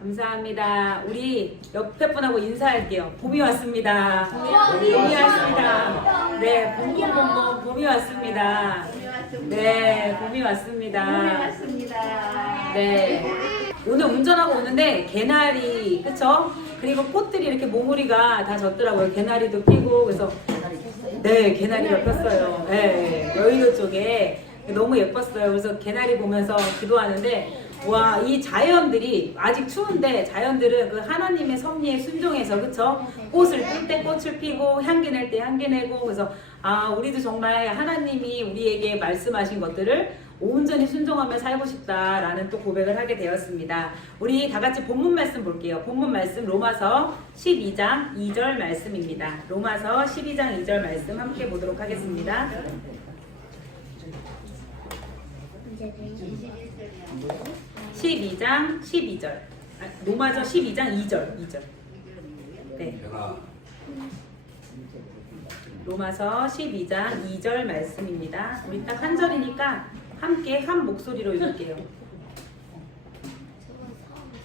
감사합니다. 우리 옆에 분하고 인사할게요. 봄이 왔습니다. 봄이 왔습니다. 네, 봄봄봄봄 봄이 왔습니다. 네, 봄이 왔습니다. 네. 오늘 운전하고 오는데 개나리, 그쵸? 그리고 꽃들이 이렇게 몽우리가 다 졌더라고요. 개나리도 피고, 그래서 네, 개나리가 폈어요. 네, 여의도 쪽에 너무 예뻤어요. 그래서 개나리 보면서 기도하는데 와, 이 자연들이 아직 추운데 자연들은 그 하나님의 섭리에 순종해서, 그쵸? 꽃을 필 때 꽃을 피고 향기 낼 때 향기 내고, 그래서 아, 우리도 정말 하나님이 우리에게 말씀하신 것들을 온전히 순종하며 살고 싶다라는 또 고백을 하게 되었습니다. 우리 다 같이 본문 말씀 볼게요. 본문 말씀 로마서 12장 2절 말씀입니다. 로마서 12장 2절 말씀 함께 보도록 하겠습니다. 12장 12절. 로마서 12장 2절. 네. 로마서 12장 2절 말씀입니다. 우리 딱 한 절이니까 함께 한 목소리로 읽을게요.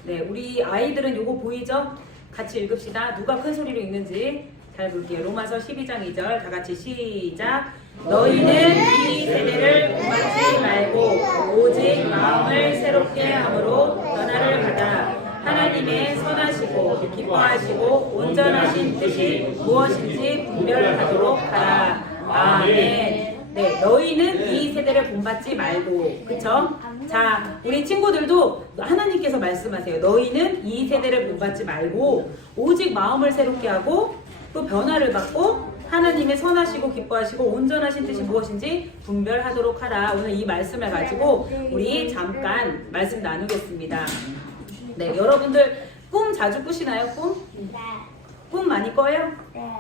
네, 우리 아이들은 요거 보이죠? 같이 읽읍시다. 누가 큰 소리로 읽는지 잘 볼게요. 로마서 12장 2절 다 같이 시작. 너희는 이 세대를 본받지 말고 오직 마음을 새롭게 함으로 변화를 받아 하나님의 선하시고 기뻐하시고 온전하신 뜻이 무엇인지 분별하도록 하라. 아멘. 네, 너희는 이 세대를 본받지 말고, 그쵸? 자, 우리 친구들도 하나님께서 말씀하세요. 너희는 이 세대를 본받지 말고 오직 마음을 새롭게 하고 또 변화를 받고 하나님의 선하시고 기뻐하시고 온전하신 뜻이 무엇인지 분별하도록 하라. 오늘 이 말씀을 가지고 우리 잠깐 말씀 나누겠습니다. 네, 여러분들 꿈 자주 꾸시나요? 꿈? 네. 꿈 많이 꿔요? 네.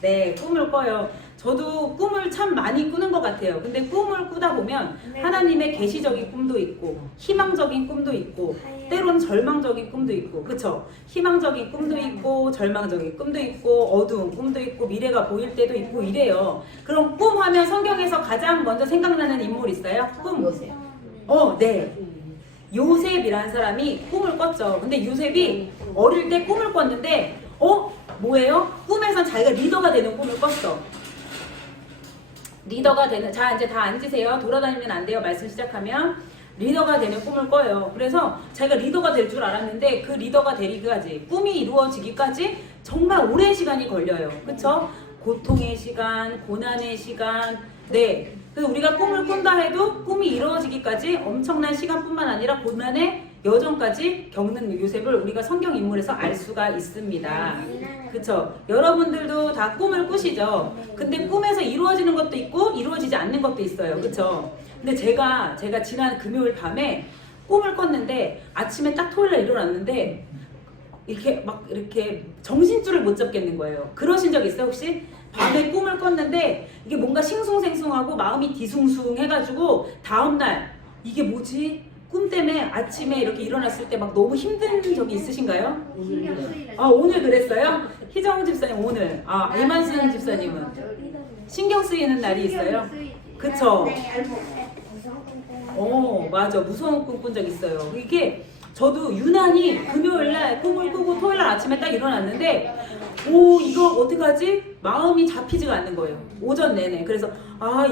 네, 꿈을 꿔요. 저도 꿈을 참 많이 꾸는 것 같아요. 근데 꿈을 꾸다 보면 하나님의 계시적인 꿈도 있고 희망적인 꿈도 있고 때론 절망적인 꿈도 있고, 그쵸? 희망적인 꿈도 있고 절망적인 꿈도 있고 어두운 꿈도 있고 미래가 보일 때도 있고 이래요. 그럼 꿈 하면 성경에서 가장 먼저 생각나는 인물 있어요? 꿈. 네. 요셉이라는 사람이 꿈을 꿨죠. 근데 요셉이 어릴 때 꿈을 꿨는데 뭐예요? 꿈에선 자기가 리더가 되는 꿈을 꿨어. 리더가 되는, 자 이제 다 앉으세요. 돌아다니면 안 돼요. 말씀 시작하면. 리더가 되는 꿈을 꿔요. 그래서 자기가 리더가 될 줄 알았는데 그 리더가 되기까지, 꿈이 이루어지기까지 정말 오랜 시간이 걸려요. 그쵸? 고통의 시간, 고난의 시간. 네. 그래서 우리가 꿈을 꾼다 해도 꿈이 이루어지기까지 엄청난 시간뿐만 아니라 고난의 여정까지 겪는 요셉을 우리가 성경 인물에서 알 수가 있습니다. 그쵸? 여러분들도 다 꿈을 꾸시죠? 근데 꿈에서 이루어지는 것도 있고 이루어지지 않는 것도 있어요. 그쵸? 근데 제가 지난 금요일 밤에 꿈을 꿨는데 아침에 딱 토요일날 일어났는데 이렇게 정신줄을 못 잡겠는 거예요. 그러신 적 있어요 혹시? 밤에 꿈을 꿨는데 이게 뭔가 싱숭생숭하고 마음이 뒤숭숭해가지고 다음날 이게 뭐지? 꿈 때문에 아침에 이렇게 일어났을 때 막 너무 힘든 적이 있으신가요? 오늘 그랬어요? 희정 집사님 오늘. 이만순 집사님은 신경 쓰이는 날이 있어요? 그쵸? 맞아. 무서운 꿈 꾼 적 있어요. 이게 저도 유난히 금요일날 꿈을 꾸고 토요일날 아침에 딱 일어났는데 이거 어떡하지? 마음이 잡히지가 않는 거예요. 오전 내내. 그래서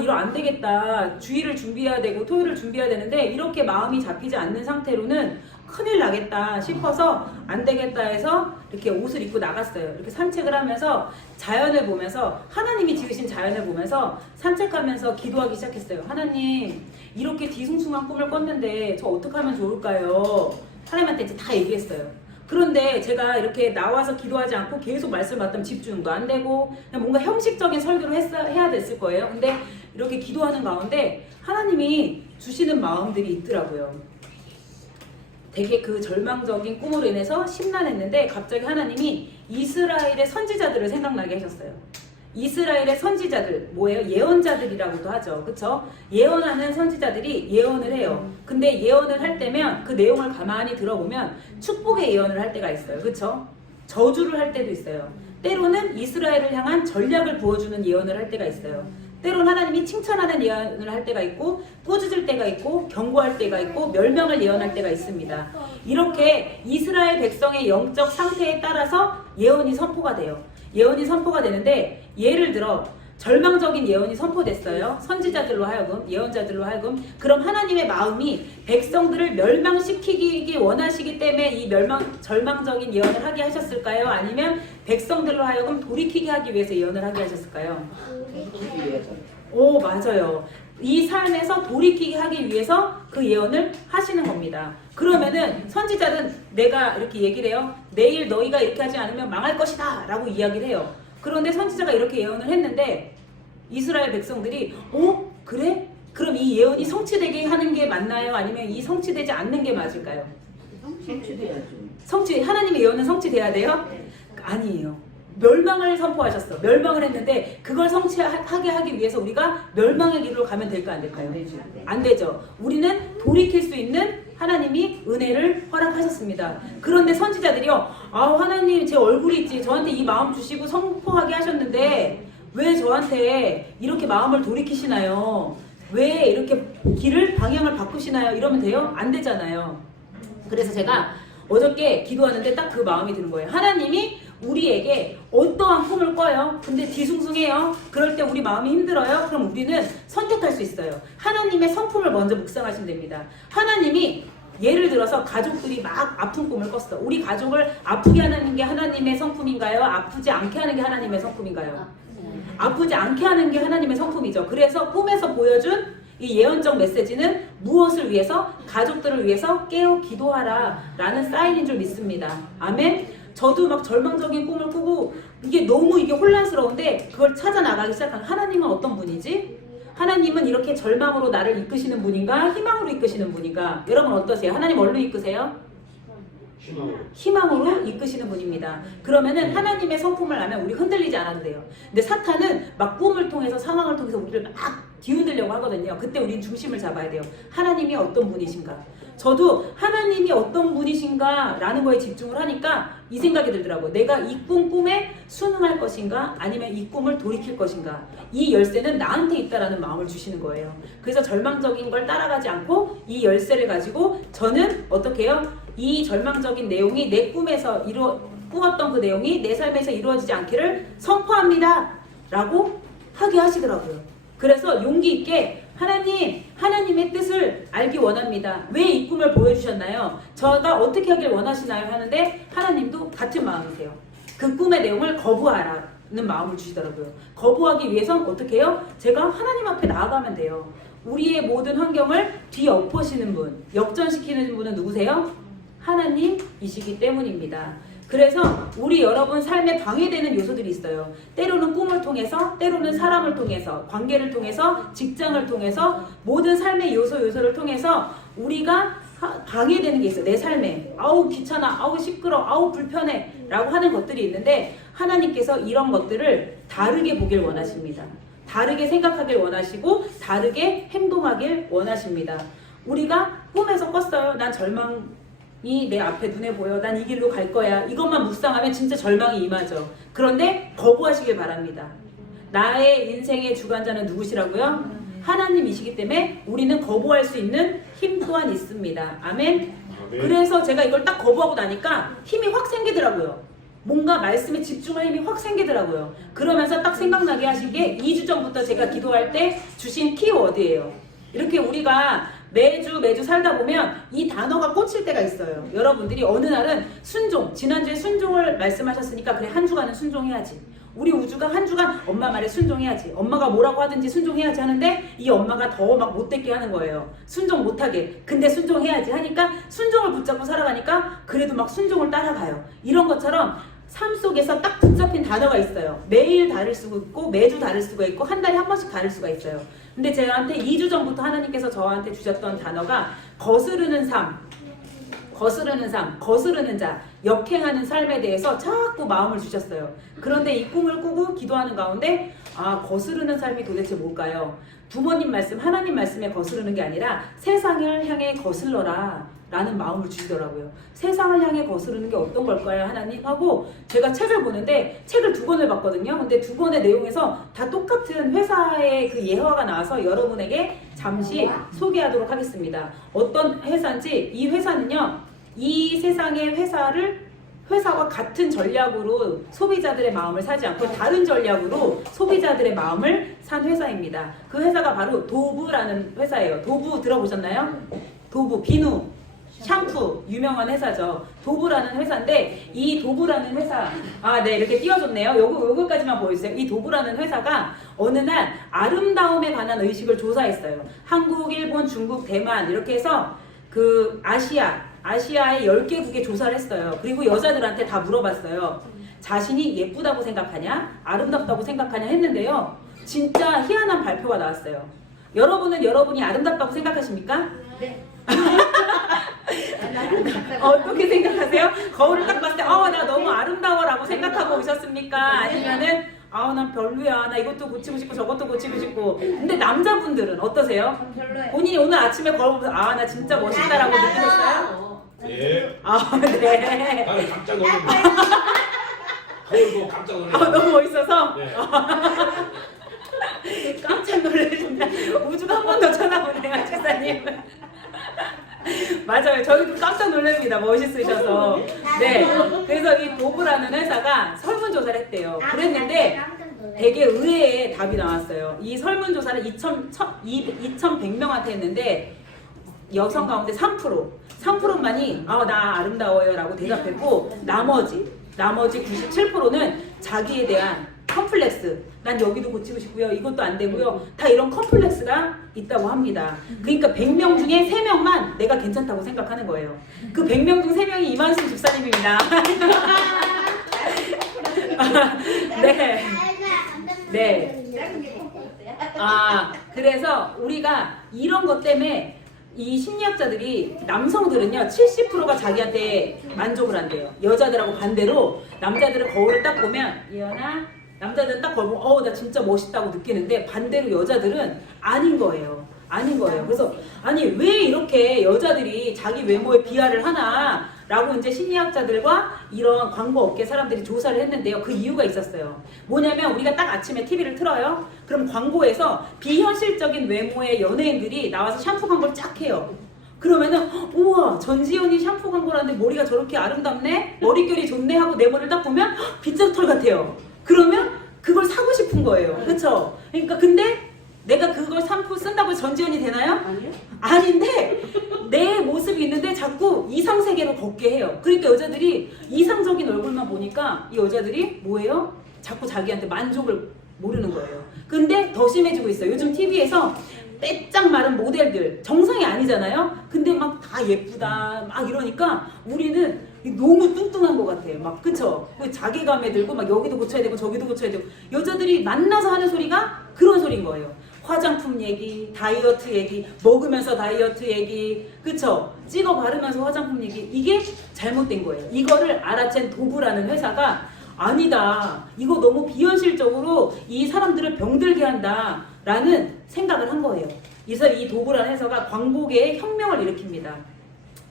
이러 안 되겠다. 주일을 준비해야 되고 토요일을 준비해야 되는데 이렇게 마음이 잡히지 않는 상태로는 큰일 나겠다 싶어서 안 되겠다 해서 이렇게 옷을 입고 나갔어요. 이렇게 산책을 하면서 자연을 보면서 하나님이 지으신 자연을 보면서 산책하면서 기도하기 시작했어요. 하나님, 이렇게 뒤숭숭한 꿈을 꿨는데 저 어떻게 하면 좋을까요? 하나님한테 이제 다 얘기했어요. 그런데 제가 이렇게 나와서 기도하지 않고 계속 말씀 받으면 집중도 안 되고 그냥 뭔가 형식적인 설교를 해야 됐을 거예요. 근데 이렇게 기도하는 가운데 하나님이 주시는 마음들이 있더라고요. 되게 그 절망적인 꿈으로 인해서 심란했는데 갑자기 하나님이 이스라엘의 선지자들을 생각나게 하셨어요. 이스라엘의 선지자들, 뭐예요? 예언자들이라고도 하죠. 그쵸? 예언하는 선지자들이 예언을 해요. 근데 예언을 할 때면 그 내용을 가만히 들어보면 축복의 예언을 할 때가 있어요. 그쵸? 저주를 할 때도 있어요. 때로는 이스라엘을 향한 전략을 부어주는 예언을 할 때가 있어요. 때로는 하나님이 칭찬하는 예언을 할 때가 있고 꾸짖을 때가 있고 경고할 때가 있고 멸망을 예언할 때가 있습니다. 이렇게 이스라엘 백성의 영적 상태에 따라서 예언이 선포가 돼요. 예언이 선포가 되는데 예를 들어 절망적인 예언이 선포됐어요. 선지자들로 하여금, 예언자들로 하여금. 그럼 하나님의 마음이 백성들을 멸망시키기 원하시기 때문에 이 절망적인 예언을 하게 하셨을까요? 아니면 백성들로 하여금 돌이키게 하기 위해서 예언을 하게 하셨을까요? 오, 맞아요. 이 삶에서 돌이키게 하기 위해서 그 예언을 하시는 겁니다. 그러면은 선지자는 내가 이렇게 얘기를 해요. 내일 너희가 이렇게 하지 않으면 망할 것이다 라고 이야기를 해요. 그런데 선지자가 이렇게 예언을 했는데 이스라엘 백성들이 그래? 그럼 이 예언이 성취되게 하는 게 맞나요? 아니면 이 성취되지 않는 게 맞을까요? 성취돼야죠. 하나님의 예언은 성취돼야 돼요? 아니에요. 멸망을 선포하셨어. 멸망을 했는데 그걸 성취하게 하기 위해서 우리가 멸망의 길로 가면 될까 안 될까요? 안 되죠. 우리는 돌이킬 수 있는 하나님이 은혜를 허락하셨습니다. 그런데 선지자들이요. 하나님 제 얼굴이 있지. 저한테 이 마음 주시고 선포하게 하셨는데 왜 저한테 이렇게 마음을 돌이키시나요? 왜 이렇게 방향을 바꾸시나요? 이러면 돼요? 안 되잖아요. 그래서 제가 어저께 기도하는데 딱 그 마음이 드는 거예요. 하나님이 우리에게 어떠한 꿈을 꿔요. 근데 뒤숭숭해요. 그럴 때 우리 마음이 힘들어요. 그럼 우리는 선택할 수 있어요. 하나님의 성품을 먼저 묵상하시면 됩니다. 하나님이 예를 들어서 가족들이 막 아픈 꿈을 꿨어. 우리 가족을 아프게 하는 게 하나님의 성품인가요? 아프지 않게 하는 게 하나님의 성품인가요? 아프지 않게 하는 게 하나님의 성품이죠. 그래서 꿈에서 보여준 이 예언적 메시지는 무엇을 위해서? 가족들을 위해서 깨어 기도하라 라는 사인인 줄 믿습니다. 아멘. 저도 막 절망적인 꿈을 꾸고 이게 너무 혼란스러운데 그걸 찾아 나가기 시작한 하나님은 어떤 분이지? 하나님은 이렇게 절망으로 나를 이끄시는 분인가? 희망으로 이끄시는 분인가? 여러분 어떠세요? 하나님 뭘로 이끄세요? 희망으로 이끄시는 분입니다. 그러면은 하나님의 성품을 알면 우리 흔들리지 않아도 돼요. 근데 사탄은 막 꿈을 통해서 상황을 통해서 우리를 막 뒤흔들려고 하거든요. 그때 우린 중심을 잡아야 돼요. 하나님이 어떤 분이신가? 저도 하나님이 어떤 분이신가 라는 거에 집중을 하니까 이 생각이 들더라고요. 내가 이 꿈에 순응할 것인가 아니면 이 꿈을 돌이킬 것인가. 이 열쇠는 나한테 있다라는 마음을 주시는 거예요. 그래서 절망적인 걸 따라가지 않고 이 열쇠를 가지고 저는 어떻게 해요? 이 절망적인 내용이 내 꿈에서 꾸었던 그 내용이 내 삶에서 이루어지지 않기를 선포합니다 라고 하게 하시더라고요. 그래서 용기 있게 하나님의 뜻을 알기 원합니다. 왜 이 꿈을 보여주셨나요? 저가 어떻게 하길 원하시나요? 하는데 하나님도 같은 마음이세요. 그 꿈의 내용을 거부하라는 마음을 주시더라고요. 거부하기 위해선 어떻게 해요? 제가 하나님 앞에 나아가면 돼요. 우리의 모든 환경을 뒤엎으시는 분, 역전시키는 분은 누구세요? 하나님이시기 때문입니다. 그래서 우리 여러분 삶에 방해되는 요소들이 있어요. 때로는 꿈을 통해서, 때로는 사람을 통해서, 관계를 통해서, 직장을 통해서, 모든 삶의 요소를 통해서 우리가 방해되는 게 있어요. 내 삶에. 아우 귀찮아, 아우 시끄러, 아우 불편해 라고 하는 것들이 있는데 하나님께서 이런 것들을 다르게 보길 원하십니다. 다르게 생각하길 원하시고 다르게 행동하길 원하십니다. 우리가 꿈에서 꿨어요. 난 절망이 내 앞에 눈에 보여. 난 이 길로 갈 거야. 이것만 묵상하면 진짜 절망이 임하죠. 그런데 거부하시길 바랍니다. 나의 인생의 주관자는 누구시라고요? 하나님이시기 때문에 우리는 거부할 수 있는 힘 또한 있습니다. 아멘. 그래서 제가 이걸 딱 거부하고 나니까 힘이 확 생기더라고요. 뭔가 말씀에 집중할 힘이 확 생기더라고요. 그러면서 딱 생각나게 하신 게 2주 전부터 제가 기도할 때 주신 키워드예요. 이렇게 우리가 매주 살다 보면 이 단어가 꽂힐 때가 있어요. 여러분들이 어느 날은 순종, 지난주에 순종을 말씀하셨으니까 그래 한 주간은 순종해야지. 우리 우주가 한 주간 엄마 말에 순종해야지. 엄마가 뭐라고 하든지 순종해야지 하는데 이 엄마가 더 막 못되게 하는 거예요. 순종 못하게. 근데 순종해야지 하니까 순종을 붙잡고 살아가니까 그래도 막 순종을 따라가요. 이런 것처럼 삶 속에서 딱 붙잡힌 단어가 있어요. 매일 다를 수가 있고 매주 다를 수가 있고 한 달에 한 번씩 다를 수가 있어요. 근데 저한테 2주 전부터 하나님께서 저한테 주셨던 단어가 거스르는 삶, 거스르는 자, 역행하는 삶에 대해서 자꾸 마음을 주셨어요. 그런데 이 꿈을 꾸고 기도하는 가운데 거스르는 삶이 도대체 뭘까요? 부모님 말씀, 하나님 말씀에 거스르는 게 아니라 세상을 향해 거슬러라 라는 마음을 주시더라고요. 세상을 향해 거스르는 게 어떤 걸까요, 하나님? 하고 제가 책을 보는데 책을 2권을 봤거든요. 근데 2권의 내용에서 다 똑같은 회사의 그 예화가 나와서 여러분에게 잠시 소개하도록 하겠습니다. 어떤 회사인지, 이 회사는요, 이 세상의 회사와 같은 전략으로 소비자들의 마음을 사지 않고 다른 전략으로 소비자들의 마음을 산 회사입니다. 그 회사가 바로 도브라는 회사예요. 도브 들어보셨나요? 도브, 비누, 샴푸 유명한 회사죠. 도브라는 회사인데 이 도브라는 회사 네 이렇게 띄워줬네요. 요거까지만 보여주세요. 이 도브라는 회사가 어느 날 아름다움에 관한 의식을 조사했어요. 한국, 일본, 중국, 대만 이렇게 해서 그 아시아의 10개국에 조사를 했어요. 그리고 여자들한테 다 물어봤어요. 자신이 예쁘다고 생각하냐? 아름답다고 생각하냐? 했는데요. 진짜 희한한 발표가 나왔어요. 여러분이 아름답다고 생각하십니까? 네. 어떻게 생각하세요? 거울을 딱 봤을 때 나 너무 아름다워라고 생각하고 오셨습니까? 아니면은 난 별로야. 나 이것도 고치고 싶고 저것도 고치고 싶고. 근데 남자분들은 어떠세요? 별로예요. 본인이 오늘 아침에 거울 보면서 나 진짜 멋있다라고 느끼셨어요? 예. 네. 나는 깜짝 놀랐네. 거울 보고 깜짝 놀랐네. 너무 멋있어서 네. 깜짝 놀라신다. 우주가 한 번 더 쳐다보네요, 집사님. 맞아요. 저희도 깜짝 놀랍니다. 멋있으셔서. 네. 그래서 이 도브라는 회사가 설문조사를 했대요. 그랬는데 되게 의외의 답이 나왔어요. 이 설문조사를 2,100명한테 했는데 여성 가운데 3%만이 나 아름다워요 라고 대답했고 나머지 97%는 자기에 대한 컴플렉스, 난 여기도 고치고 싶고요, 이것도 안 되고요, 다 이런 컴플렉스가 있다고 합니다. 그러니까 100명 중에 3명만 내가 괜찮다고 생각하는 거예요. 그 100명 중 3명이 이만순 집사님입니다. 네. 네. 그래서 우리가 이런 것 때문에 이 심리학자들이 남성들은요 70%가 자기한테 만족을 한대요. 여자들하고 반대로 남자들은 거울을 딱 보면 이현아, 남자들은 딱 거울 보면 나 진짜 멋있다고 느끼는데 반대로 여자들은 아닌 거예요. 그래서 왜 이렇게 여자들이 자기 외모에 비하를 하나 라고 이제 심리학자들과 이런 광고 업계 사람들이 조사를 했는데요. 그 이유가 있었어요. 뭐냐면 우리가 딱 아침에 TV를 틀어요. 그럼 광고에서 비현실적인 외모의 연예인들이 나와서 샴푸 광고를 쫙 해요. 그러면은 우와, 전지현이 샴푸 광고를 하는데 머리가 저렇게 아름답네? 머릿결이 좋네? 하고 내 머리를 딱 보면 빗자루털 같아요. 그러면 그걸 사고 싶은 거예요. 그쵸? 그러니까 근데 내가 그걸 샴푸 쓴다고 전지현이 되나요? 아니요. 아닌데 내 모습이 있는데 자꾸 이상세계로 걷게 해요. 그러니까 여자들이 이상적인 얼굴만 보니까 이 여자들이 뭐예요? 자꾸 자기한테 만족을 모르는 거예요. 근데 더 심해지고 있어요. 요즘 TV에서 빼짝 마른 모델들 정상이 아니잖아요. 근데 막 다 예쁘다 막 이러니까 우리는 너무 뚱뚱한 것 같아요. 막 그쵸? 자괴감에 들고 막 여기도 고쳐야 되고 저기도 고쳐야 되고 여자들이 만나서 하는 소리가 그런 소리인 거예요. 화장품 얘기, 다이어트 얘기, 먹으면서 다이어트 얘기, 그쵸? 찍어 바르면서 화장품 얘기, 이게 잘못된 거예요. 이거를 알아챈 도브라는 회사가 아니다, 이거 너무 비현실적으로 이 사람들을 병들게 한다 라는 생각을 한 거예요. 그래서 이 도브라는 회사가 광고계에 혁명을 일으킵니다.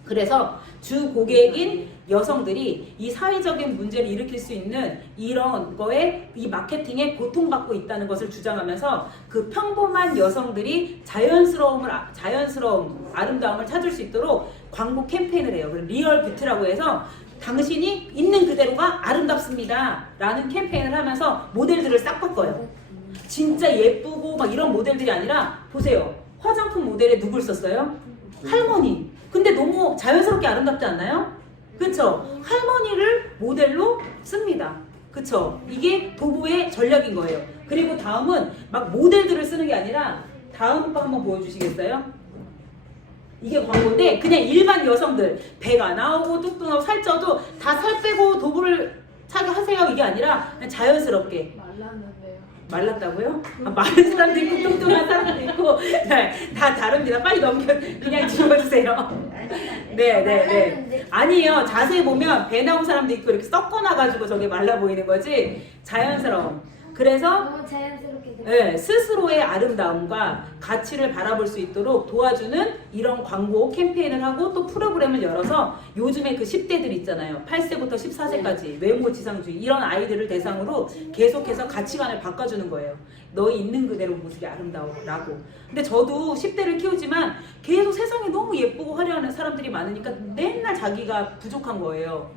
그래서 주 고객인 여성들이 이 사회적인 문제를 일으킬 수 있는 이런 거에 이 마케팅에 고통받고 있다는 것을 주장하면서 그 평범한 여성들이 자연스러움, 아름다움을 찾을 수 있도록 광고 캠페인을 해요. 리얼 뷰티라고 해서 당신이 있는 그대로가 아름답습니다 라는 캠페인을 하면서 모델들을 싹 바꿔요. 진짜 예쁘고 막 이런 모델들이 아니라 보세요. 화장품 모델에 누굴 썼어요? 할머니. 근데 너무 자연스럽게 아름답지 않나요? 그쵸? 할머니를 모델로 씁니다. 그쵸? 이게 도부의 전략인 거예요. 그리고 다음은 막 모델들을 쓰는 게 아니라 다음 거 한번 보여주시겠어요? 이게 광고인데 그냥 일반 여성들 배가 나오고 뚱뚱하고 살쪄도 다 살 빼고 도부를 착용하세요 이게 아니라 그냥 자연스럽게. 말랐다고요? 마른 사람도 있고 뚱뚱한 사람도 있고 네, 다 다릅니다. 빨리 그냥 지워주세요. 네. 아니에요. 자세히 보면 배 나온 사람도 있고 이렇게 썩거나가지고 저게 말라 보이는 거지. 자연스러움. 그래서 너무 자연스럽게 네, 스스로의 아름다움과 가치를 바라볼 수 있도록 도와주는 이런 광고 캠페인을 하고 또 프로그램을 열어서 요즘에 그 10대들 있잖아요. 8세부터 14세까지 외모 지상주의 이런 아이들을 대상으로 계속해서 가치관을 바꿔주는 거예요. 너희 있는 그대로 모습이 아름다워라고. 근데 저도 10대를 키우지만 계속 세상에 너무 예쁘고 화려한 사람들이 많으니까 맨날 자기가 부족한 거예요.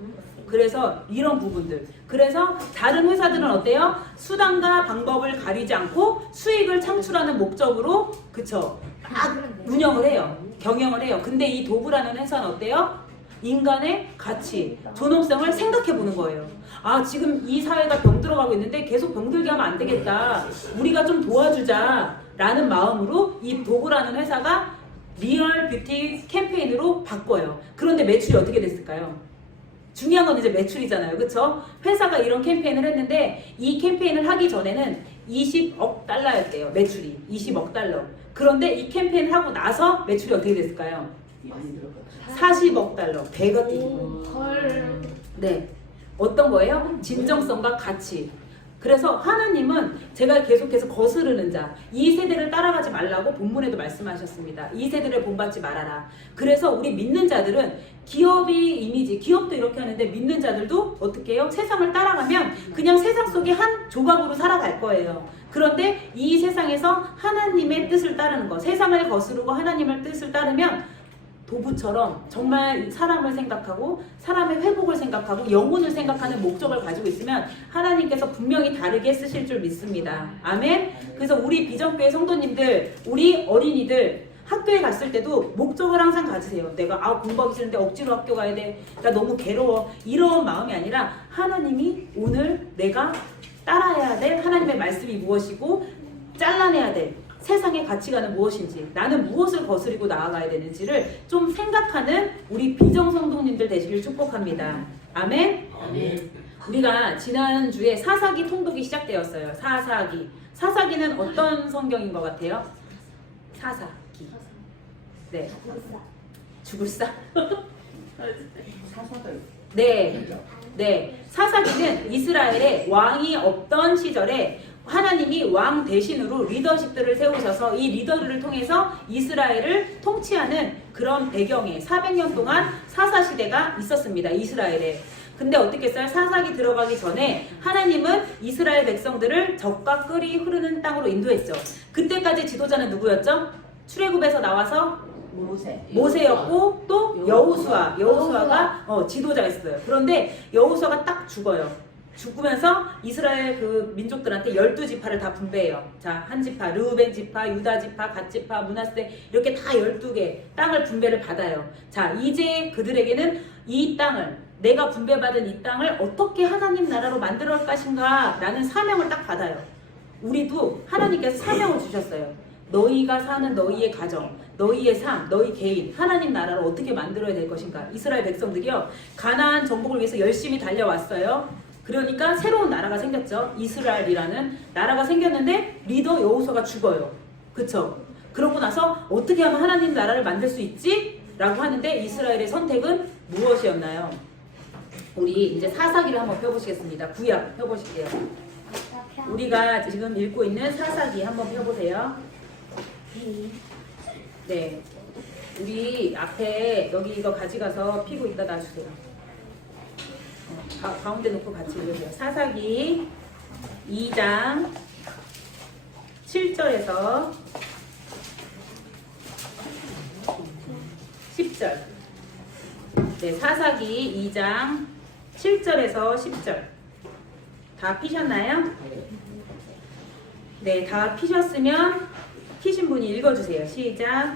그래서 이런 부분들. 그래서 다른 회사들은 어때요? 수단과 방법을 가리지 않고 수익을 창출하는 목적으로 그쵸? 딱 운영을 해요. 경영을 해요. 근데 이 도브라는 회사는 어때요? 인간의 가치, 존엄성을 생각해 보는 거예요. 아, 지금 이 사회가 병들어가고 있는데 계속 병들게 하면 안 되겠다. 우리가 좀 도와주자. 라는 마음으로 이 도브라는 회사가 리얼 뷰티 캠페인으로 바꿔요. 그런데 매출이 어떻게 됐을까요? 중요한 건 이제 매출이잖아요. 그쵸? 회사가 이런 캠페인을 했는데 이 캠페인을 하기 전에는 20억 달러였대요. 매출이. 20억 달러. 그런데 이 캠페인을 하고 나서 매출이 어떻게 됐을까요? 40억 달러. 배가 뛰는 거예요. 헐. 네. 어떤 거예요? 진정성과 가치. 그래서 하나님은 제가 계속해서 거스르는 자, 이 세대를 따라가지 말라고 본문에도 말씀하셨습니다. 이 세대를 본받지 말아라. 그래서 우리 믿는 자들은 기업이 이미지, 기업도 이렇게 하는데 믿는 자들도 어떻게 해요? 세상을 따라가면 그냥 세상 속의 한 조각으로 살아갈 거예요. 그런데 이 세상에서 하나님의 뜻을 따르는 거, 세상을 거스르고 하나님의 뜻을 따르면 도부처럼 정말 사람을 생각하고 사람의 회복을 생각하고 영혼을 생각하는 목적을 가지고 있으면 하나님께서 분명히 다르게 쓰실 줄 믿습니다. 아멘. 그래서 우리 비전교회 성도님들, 우리 어린이들 학교에 갔을 때도 목적을 항상 가지세요. 내가 공부하기 싫은데 억지로 학교 가야 돼. 나 너무 괴로워. 이런 마음이 아니라 하나님이 오늘 내가 따라야 될 하나님의 말씀이 무엇이고 잘라내야 될 세상의 가치관은 무엇인지, 나는 무엇을 거스리고 나아가야 되는지를 좀 생각하는 우리 비정성도님들 되시길 축복합니다. 아멘? 아멘. 우리가 지난주에 사사기 통독이 시작되었어요. 사사기. 사사기는 어떤 성경인 것 같아요? 사사기. 네. 죽을사? 네. 네. 사사기는 이스라엘에 왕이 없던 시절에 하나님이 왕 대신으로 리더십들을 세우셔서 이 리더들을 통해서 이스라엘을 통치하는 그런 배경에 400년 동안 사사시대가 있었습니다. 이스라엘에. 근데 어떻게 했어요? 사사기 들어가기 전에 하나님은 이스라엘 백성들을 적과 끓이 흐르는 땅으로 인도했죠. 그때까지 지도자는 누구였죠? 출애굽에서 나와서 모세였고 또 여호수아가 지도자였어요. 그런데 여호수아가 딱 죽어요. 죽으면서 이스라엘 그 민족들한테 12지파를 다 분배해요. 자, 한 지파, 르우벤 지파, 유다 지파, 갓 지파, 므낫세 이렇게 다 12개 땅을 분배를 받아요. 자, 이제 그들에게는 이 땅을 내가 분배받은 이 땅을 어떻게 하나님 나라로 만들어 갈 것인가 라는 사명을 딱 받아요. 우리도 하나님께서 사명을 주셨어요. 너희가 사는 너희의 가정, 너희의 삶, 너희 개인, 하나님 나라를 어떻게 만들어야 될 것인가. 이스라엘 백성들이요, 가나안 정복을 위해서 열심히 달려왔어요. 그러니까 새로운 나라가 생겼죠. 이스라엘이라는 나라가 생겼는데 리더 여호수아가 죽어요. 그쵸? 그러고 나서 어떻게 하면 하나님 나라를 만들 수 있지? 라고 하는데 이스라엘의 선택은 무엇이었나요? 우리 이제 사사기를 한번 펴보시겠습니다. 구약 펴보실게요. 우리가 지금 읽고 있는 사사기 한번 펴보세요. 네, 우리 앞에 여기 이거 가져가서 피고 있다 놔주세요. 가운데 놓고 같이 읽으세요. 사사기 2장 7절에서 10절. 네, 사사기 2장 7절에서 10절. 다 피셨나요? 네, 다 피셨으면 피신 분이 읽어주세요. 시작.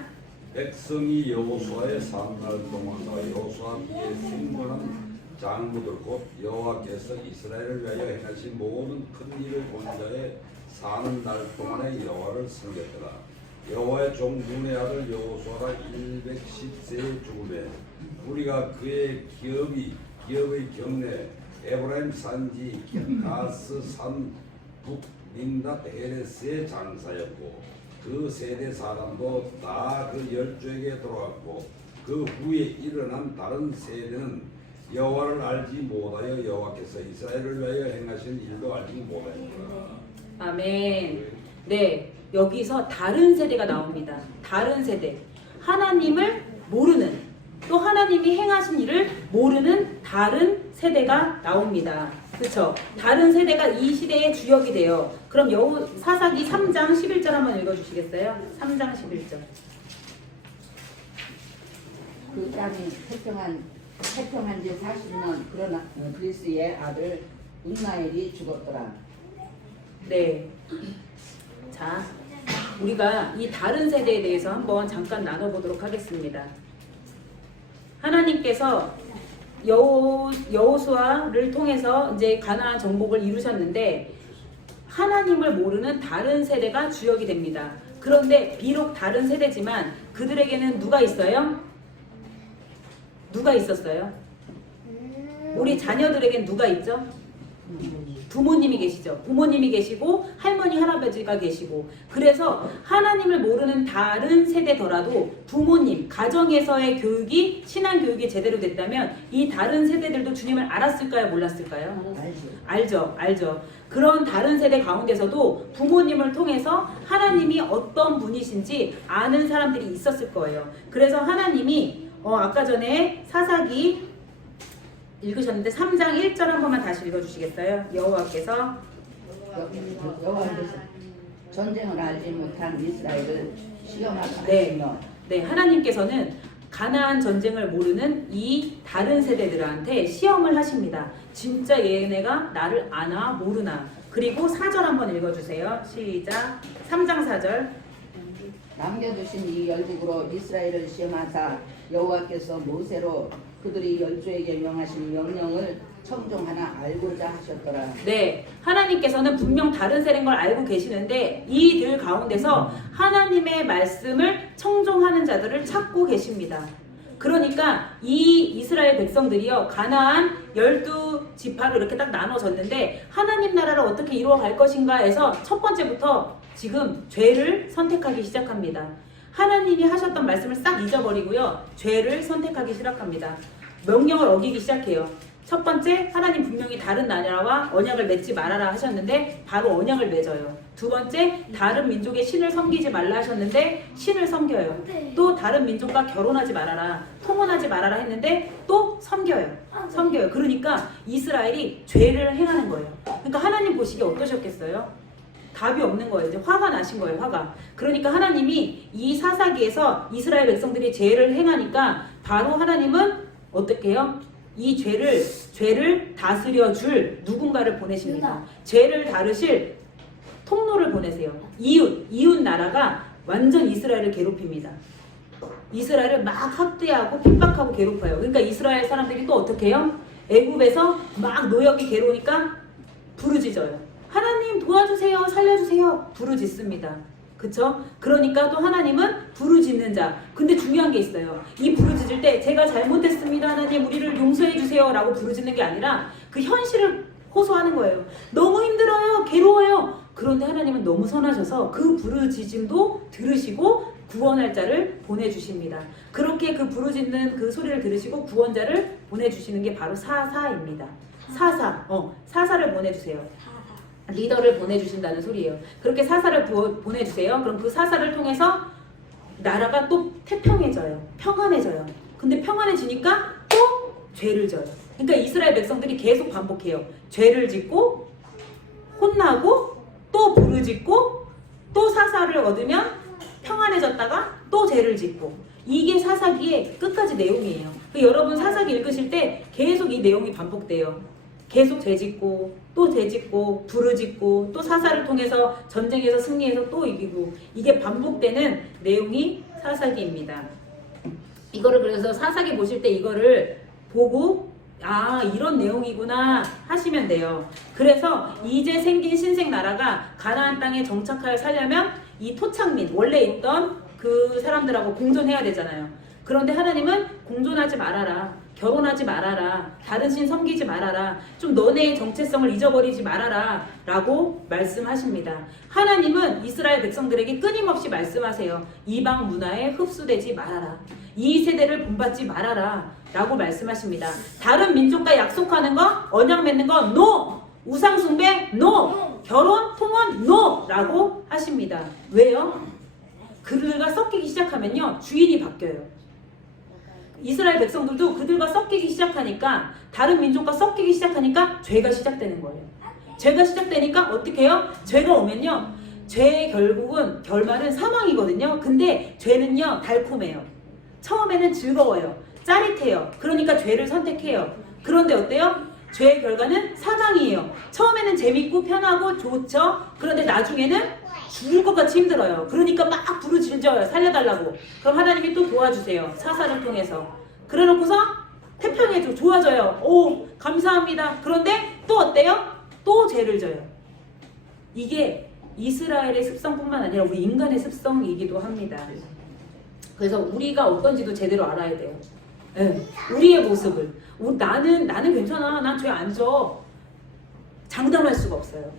백성이 여호수아의 3날 동안 여호수아의 승분한 장부들 곧 여호와께서 이스라엘을 위하여 행하신 모든 큰 일을 본 자의 사는 날 동안에 여호와를 섬겼더라. 여호와의 종 눈의 아들 여호수아가 110세에 죽음에 우리가 그의 기업의 경내 에브라임 산지 가스 산 북민닷 헤레스의 장사였고 그 세대 사람도 다 그 열조에게 돌아왔고 그 후에 일어난 다른 세대는 여호와를 알지 못하여 여호와께서 이스라엘을 위하여 행하신 일도 알지 못하였더라. 아멘. 네, 여기서 다른 세대가 나옵니다. 다른 세대. 하나님을 모르는, 또 하나님이 행하신 일을 모르는 다른 세대가 나옵니다. 그렇죠? 다른 세대가 이 시대의 주역이 돼요. 그럼 사사기 3장 11절 한번 읽어주시겠어요? 3장 11절. 그 땅이 태평한 지 40년 그러나 그리스의 아들 운나엘이 죽었더라. 네. 자, 우리가 이 다른 세대에 대해서 한번 잠깐 나눠보도록 하겠습니다. 하나님께서 여호수아를 통해서 이제 가나안 정복을 이루셨는데 하나님을 모르는 다른 세대가 주역이 됩니다. 그런데 비록 다른 세대지만 그들에게는 누가 있어요? 누가 있었어요? 우리 자녀들에겐 누가 있죠? 부모님이 계시죠. 부모님이 계시고 할머니 할아버지가 계시고, 그래서 하나님을 모르는 다른 세대더라도 부모님 가정에서의 교육이, 신앙 교육이 제대로 됐다면 이 다른 세대들도 주님을 알았을까요? 몰랐을까요? 알죠. 그런 다른 세대 가운데서도 부모님을 통해서 하나님이 어떤 분이신지 아는 사람들이 있었을 거예요. 그래서 하나님이 아까 전에 사사기 읽으셨는데 3장 1절 한 번만 다시 읽어주시겠어요? 여호와께서 전쟁을 알지 못한 이스라엘을 시험하게 하시며 네, 하나님께서는 가나안 전쟁을 모르는 이 다른 세대들한테 시험을 하십니다. 진짜 얘네가 나를 아나 모르나. 그리고 4절 한번 읽어주세요. 시작. 3장 4절. 남겨두신 이 열국으로 이스라엘을 시험하사 여호와께서 모세로 그들이 열조에게 명하신 명령을 청종하나 알고자 하셨더라. 네, 하나님께서는 분명 다른 세대인 걸 알고 계시는데 이들 가운데서 하나님의 말씀을 청종하는 자들을 찾고 계십니다. 그러니까 이 이스라엘 백성들이요, 가나안 12지파로 이렇게 딱 나눠졌는데 하나님 나라를 어떻게 이루어갈 것인가 해서 첫 번째부터 지금 죄를 선택하기 시작합니다. 하나님이 하셨던 말씀을 싹 잊어버리고요, 죄를 선택하기 시작합니다. 명령을 어기기 시작해요. 첫 번째, 하나님 분명히 다른 나라와 언약을 맺지 말아라 하셨는데 바로 언약을 맺어요. 두 번째, 다른 민족의 신을 섬기지 말라 하셨는데 신을 섬겨요. 또 다른 민족과 결혼하지 말아라, 통혼하지 말아라 했는데 또 섬겨요. 그러니까 이스라엘이 죄를 행하는 거예요. 그러니까 하나님 보시기에 어떠셨겠어요? 답이 없는 거예요. 이제 화가 나신 거예요. 화가. 그러니까 하나님이 이 사사기에서 이스라엘 백성들이 죄를 행하니까 바로 하나님은 어떻게 해요? 이 죄를 다스려 줄 누군가를 보내십니다. 죄를 다루실 통로를 보내세요. 이웃 나라가 완전 이스라엘을 괴롭힙니다. 이스라엘을 막 학대하고 핍박하고 괴롭혀요. 그러니까 이스라엘 사람들이 또 어떻게 해요? 애굽에서 막 노역이 괴로우니까 부르짖어요. 하나님 도와주세요, 살려주세요, 부르짖습니다. 그쵸? 그러니까 또 하나님은 부르짖는 자. 근데 중요한 게 있어요. 이 부르짖을 때 제가 잘못했습니다, 하나님 우리를 용서해 주세요 라고 부르짖는 게 아니라 그 현실을 호소하는 거예요. 너무 힘들어요, 괴로워요. 그런데 하나님은 너무 선하셔서 그 부르짖음도 들으시고 구원할 자를 보내주십니다. 그렇게 그 부르짖는 그 소리를 들으시고 구원자를 보내주시는 게 바로 사사입니다. 사사를 보내주세요. 리더를 보내주신다는 소리예요. 그렇게 사사를 보내주세요. 그럼 그 사사를 통해서 나라가 또 태평해져요. 평안해져요. 근데 평안해지니까 또 죄를 져요. 그러니까 이스라엘 백성들이 계속 반복해요. 죄를 짓고 혼나고 또 부르짖고 또 사사를 얻으면 평안해졌다가 또 죄를 짓고, 이게 사사기의 끝까지 내용이에요. 여러분 사사기 읽으실 때 계속 이 내용이 반복돼요. 계속 죄짓고 또 죄짓고 부르짖고 또 사사를 통해서 전쟁에서 승리해서 또 이기고, 이게 반복되는 내용이 사사기입니다. 이거를 그래서 사사기 보실 때 이거를 보고 이런 내용이구나 하시면 돼요. 그래서 이제 생긴 신생 나라가 가나안 땅에 정착하여 살려면 이 토착민, 원래 있던 그 사람들하고 공존해야 되잖아요. 그런데 하나님은 공존하지 말아라, 결혼하지 말아라, 다른 신 섬기지 말아라, 좀 너네의 정체성을 잊어버리지 말아라 라고 말씀하십니다. 하나님은 이스라엘 백성들에게 끊임없이 말씀하세요. 이방 문화에 흡수되지 말아라, 이 세대를 본받지 말아라 라고 말씀하십니다. 다른 민족과 약속하는 거, 언약 맺는 거 NO! 우상 숭배 NO, 결혼 통원 NO라고 하십니다. 왜요? 그들과 섞이기 시작하면요 주인이 바뀌어요. 이스라엘 백성들도 그들과 섞이기 시작하니까, 다른 민족과 섞이기 시작하니까 죄가 시작되는 거예요. 죄가 시작되니까 어떻게 해요? 죄가 오면요 죄의 결말은 사망이거든요. 근데 죄는요 달콤해요. 처음에는 즐거워요. 짜릿해요. 그러니까 죄를 선택해요. 그런데 어때요? 죄의 결과는 사망이에요. 처음에는 재밌고 편하고 좋죠. 그런데 나중에는 죽을 것 같이 힘들어요. 그러니까 막 부르짖어요. 살려달라고. 그럼 하나님이 또 도와주세요. 사사를 통해서. 그래놓고서 태평해져. 좋아져요. 오 감사합니다. 그런데 또 어때요? 또 죄를 져요. 이게 이스라엘의 습성뿐만 아니라 우리 인간의 습성이기도 합니다. 그래서 우리가 어떤지도 제대로 알아야 돼요. 네, 우리의 모습을. 나는 괜찮아. 난 죄 안 져. 장담할 수가 없어요.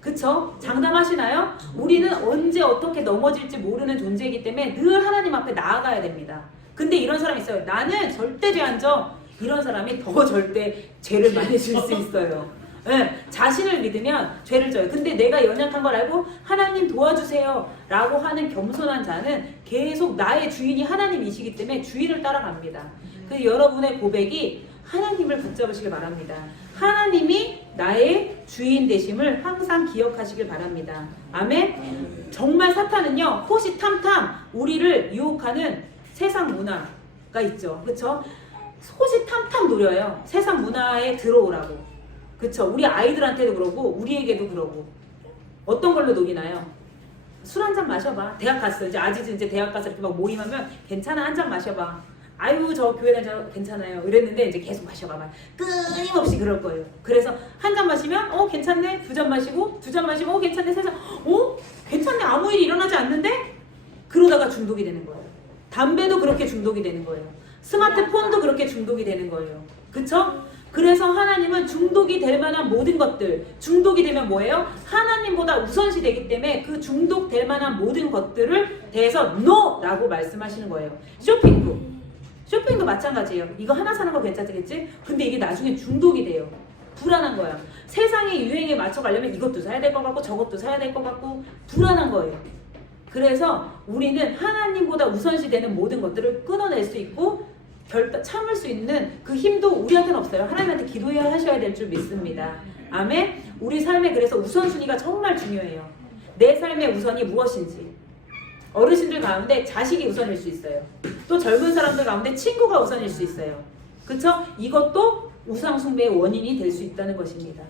그쵸? 장담하시나요? 우리는 언제 어떻게 넘어질지 모르는 존재이기 때문에 늘 하나님 앞에 나아가야 됩니다. 근데 이런 사람이 있어요. 나는 절대 죄 안 져. 이런 사람이 더 절대 죄를 많이 질 수 있어요. 네, 자신을 믿으면 죄를 져요. 근데 내가 연약한 걸 알고 하나님 도와주세요 라고 하는 겸손한 자는 계속 나의 주인이 하나님이시기 때문에 주인을 따라갑니다. 그래서 여러분의 고백이 하나님을 붙잡으시길 바랍니다. 하나님이 나의 주인 되심을 항상 기억하시길 바랍니다. 아멘. 정말 사탄은요 호시탐탐 우리를 유혹하는 세상 문화가 있죠. 그쵸? 호시탐탐 노려요. 세상 문화에 들어오라고. 그쵸? 우리 아이들한테도 그러고 우리에게도 그러고. 어떤 걸로 녹이나요? 술 한 잔 마셔봐. 대학 갔어. 이제 아직은 이제 대학 가서 이렇게 막 모임하면 괜찮아 한 잔 마셔봐. 아유 저 교회 다녀 괜찮아요. 이랬는데 이제 계속 마셔봐. 막 끊임없이 그럴 거예요. 그래서 한 잔 마시면 괜찮네. 두 잔 마시고 두 잔 마시면 괜찮네. 세 잔 괜찮네. 아무 일이 일어나지 않는데? 그러다가 중독이 되는 거예요. 담배도 그렇게 중독이 되는 거예요. 스마트폰도 그렇게 중독이 되는 거예요. 그쵸? 그래서 하나님은 중독이 될 만한 모든 것들, 중독이 되면 뭐예요? 하나님보다 우선시 되기 때문에 그 중독될 만한 모든 것들을 대해서 NO! 라고 말씀하시는 거예요. 쇼핑도 마찬가지예요. 이거 하나 사는 거 괜찮겠지? 근데 이게 나중에 중독이 돼요. 불안한 거야. 세상의 유행에 맞춰가려면 이것도 사야 될 것 같고 저것도 사야 될 것 같고 불안한 거예요. 그래서 우리는 하나님보다 우선시 되는 모든 것들을 끊어낼 수 있고 참을 수 있는 그 힘도 우리한테는 없어요. 하나님한테 기도해야 하셔야 될 줄 믿습니다. 아멘. 우리 삶에 그래서 우선순위가 정말 중요해요. 내 삶의 우선이 무엇인지. 어르신들 가운데 자식이 우선일 수 있어요. 또 젊은 사람들 가운데 친구가 우선일 수 있어요. 그쵸? 이것도 우상 숭배의 원인이 될 수 있다는 것입니다.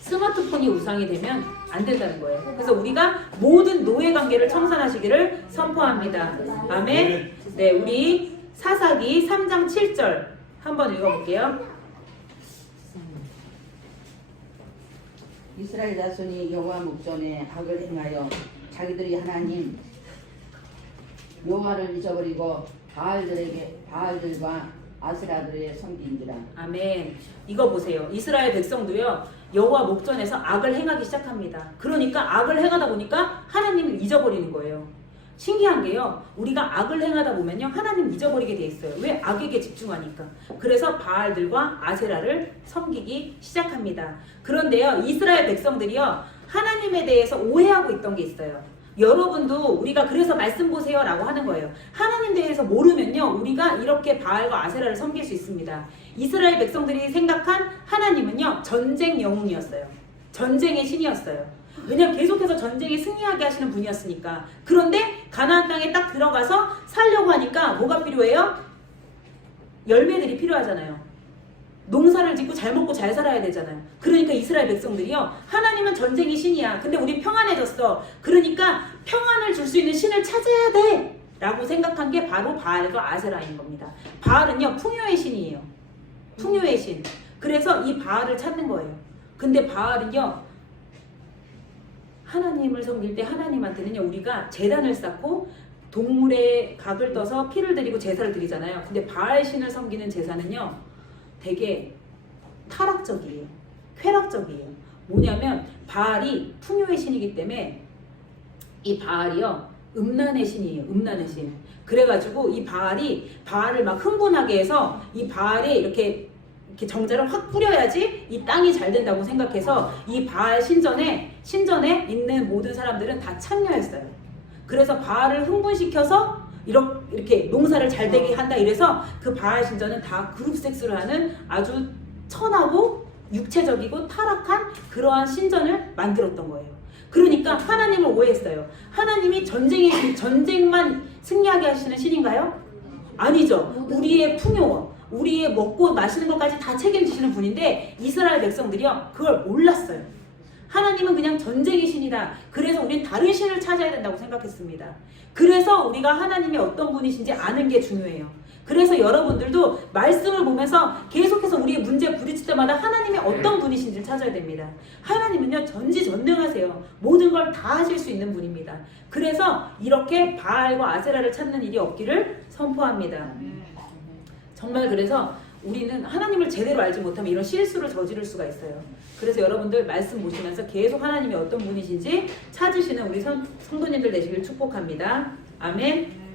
스마트폰이 우상이 되면 안 된다는 거예요. 그래서 우리가 모든 노예 관계를 청산하시기를 선포합니다. 아멘. 네, 우리 사사기 3장 7절 한번 읽어볼게요. 이스라엘 자손이 여호와 목전에 악을 행하여 자기들이 하나님 여호와를 잊어버리고 바알들과 아세라들의 섬긴지라. 아멘. 이거 보세요. 이스라엘 백성도요 여호와 목전에서 악을 행하기 시작합니다. 그러니까 악을 행하다 보니까 하나님을 잊어버리는 거예요. 신기한 게요. 우리가 악을 행하다 보면요. 하나님 잊어버리게 돼 있어요. 왜? 악에게 집중하니까. 그래서 바알들과 아세라를 섬기기 시작합니다. 그런데요. 이스라엘 백성들이요. 하나님에 대해서 오해하고 있던 게 있어요. 여러분도 우리가 그래서 말씀 보세요 라고 하는 거예요. 하나님 대해서 모르면요. 우리가 이렇게 바알과 아세라를 섬길 수 있습니다. 이스라엘 백성들이 생각한 하나님은요. 전쟁 영웅이었어요. 전쟁의 신이었어요. 왜냐면 계속해서 전쟁에 승리하게 하시는 분이었으니까. 그런데 가나안 땅에 딱 들어가서 살려고 하니까 뭐가 필요해요? 열매들이 필요하잖아요. 농사를 짓고 잘 먹고 잘 살아야 되잖아요. 그러니까 이스라엘 백성들이요. 하나님은 전쟁의 신이야. 근데 우리 평안해졌어. 그러니까 평안을 줄 수 있는 신을 찾아야 돼. 라고 생각한 게 바로 바알과 아세라인 겁니다. 바알은요. 풍요의 신이에요. 풍요의 신. 그래서 이 바알을 찾는 거예요. 근데 바알은요. 하나님을 섬길 때 하나님한테는요. 우리가 제단을 쌓고 동물의 각을 떠서 피를 드리고 제사를 드리잖아요. 근데 바알 신을 섬기는 제사는요. 되게 타락적이에요. 쾌락적이에요. 뭐냐면 바알이 풍요의 신이기 때문에 이 바알이요. 음란의 신이에요. 음란의 신. 그래가지고 이 바알이 바알을 막 흥분하게 해서 이 바알이 이렇게 이렇게 정자를 확 뿌려야지 이 땅이 잘 된다고 생각해서 이 바알 신전에 있는 모든 사람들은 다 참여했어요. 그래서 바알을 흥분시켜서 이렇게 농사를 잘 되게 한다 이래서 그 바알 신전은 다 그룹 섹스를 하는 아주 천하고 육체적이고 타락한 그러한 신전을 만들었던 거예요. 그러니까 하나님을 오해했어요. 하나님이 전쟁만 승리하게 하시는 신인가요? 아니죠. 우리의 풍요, 우리의 먹고 마시는 것까지 다 책임지시는 분인데 이스라엘 백성들이요 그걸 몰랐어요. 하나님은 그냥 전쟁의 신이다. 그래서 우린 다른 신을 찾아야 된다고 생각했습니다. 그래서 우리가 하나님이 어떤 분이신지 아는 게 중요해요. 그래서 여러분들도 말씀을 보면서 계속해서 우리의 문제에 부딪힐 때마다 하나님이 어떤 분이신지를 찾아야 됩니다. 하나님은요 전지전능하세요. 모든 걸 다 하실 수 있는 분입니다. 그래서 이렇게 바알과 아세라를 찾는 일이 없기를 선포합니다. 정말 그래서 우리는 하나님을 제대로 알지 못하면 이런 실수를 저지를 수가 있어요. 그래서 여러분들 말씀 보시면서 계속 하나님이 어떤 분이신지 찾으시는 우리 성도님들 되시길 축복합니다. 아멘.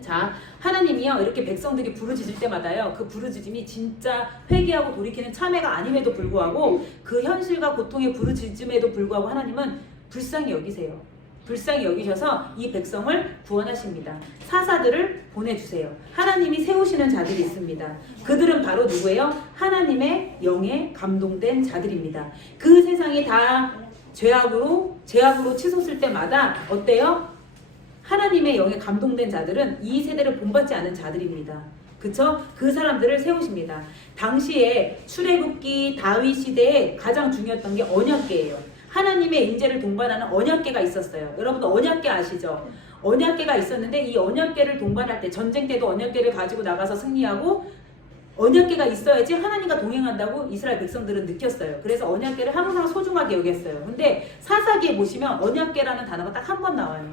자, 하나님이요 이렇게 백성들이 부르짖을 때마다요 그 부르짖음이 진짜 회개하고 돌이키는 참회가 아님에도 불구하고 그 현실과 고통의 부르짖음에도 불구하고 하나님은 불쌍히 여기세요. 불쌍히 여기셔서 이 백성을 구원하십니다. 사사들을 보내주세요. 하나님이 세우시는 자들이 있습니다. 그들은 바로 누구예요? 하나님의 영에 감동된 자들입니다. 그 세상이 다 죄악으로 치솟을 때마다 어때요? 하나님의 영에 감동된 자들은 이 세대를 본받지 않은 자들입니다. 그쵸? 그 사람들을 세우십니다. 당시에 출애굽기 다윗 시대에 가장 중요했던 게 언약궤예요. 하나님의 인재를 동반하는 언약궤가 있었어요. 여러분도 언약궤 아시죠? 언약궤가 있었는데 이 언약궤를 동반할 때 전쟁 때도 언약궤를 가지고 나가서 승리하고 언약궤가 있어야지 하나님과 동행한다고 이스라엘 백성들은 느꼈어요. 그래서 언약궤를 항상 소중하게 여겼어요. 근데 사사기에 보시면 언약궤라는 단어가 딱 한 번 나와요.